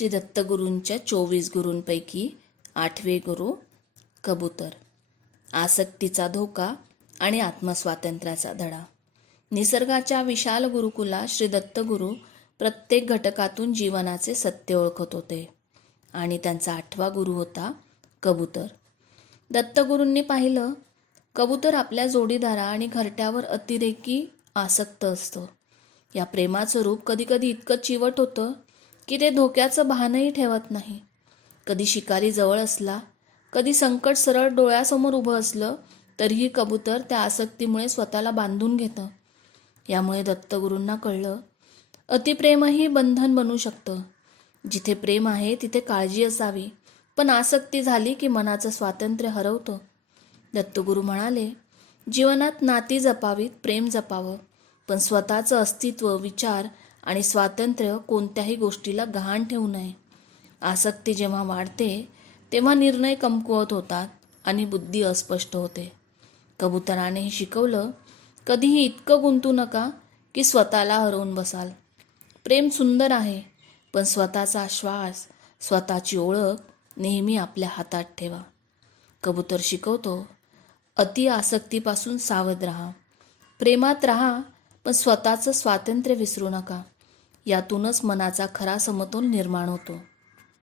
श्री दत्तगुरूंच्या 24 गुरूंपैकी 8वे गुरु कबूतर. आसक्तीचा धोका आणि आत्मस्वातंत्र्याचा धडा. निसर्गाच्या विशाल गुरुकुलात श्री दत्तगुरू प्रत्येक घटकातून जीवनाचे सत्य ओळखत होते आणि त्यांचा 8वा गुरु होता कबूतर. दत्तगुरूंनी पाहिलं, कबूतर आपल्या जोडीदारा आणि घरट्यावर अतिरेकी आसक्त असतं. या प्रेमाचं रूप कधीकधी इतकं चिवट होतं की ते धोक्याचं भानही ठेवत नाही. कधी शिकारी जवळ असला, कधी संकट सरळ डोळ्यासमोर उभं असलं, तरीही कबूतर त्या आसक्तीमुळे स्वतःला बांधून घेतं. यामुळे दत्तगुरूंना कळलं, अतिप्रेमही बंधन बनू शकतं. जिथे प्रेम आहे तिथे काळजी असावी, पण आसक्ती झाली की मनाचं स्वातंत्र्य हरवतं. दत्तगुरू म्हणाले, जीवनात नाती जपावीत, प्रेम जपावं, पण स्वतःचं अस्तित्व, विचार आणि स्वातंत्र्य कोणत्याही गोष्टीला गहाण ठेवू नये. आसक्ती जेव्हा वाढते तेव्हा निर्णय कमकुवत होतात आणि बुद्धी अस्पष्ट होते. कबुतराने हे शिकवलं, कधीही इतकं गुंतू नका की स्वतःला हरवून बसाल. प्रेम सुंदर आहे, पण स्वतःचा श्वास, स्वतःची ओळख नेहमी आपल्या हातात ठेवा. कबूतर शिकवतो, अति आसक्तीपासून सावध राहा. प्रेमात राहा, पण स्वतःचं स्वातंत्र्य विसरू नका. यातूनच मनाचा खरा समतोल निर्माण होतो.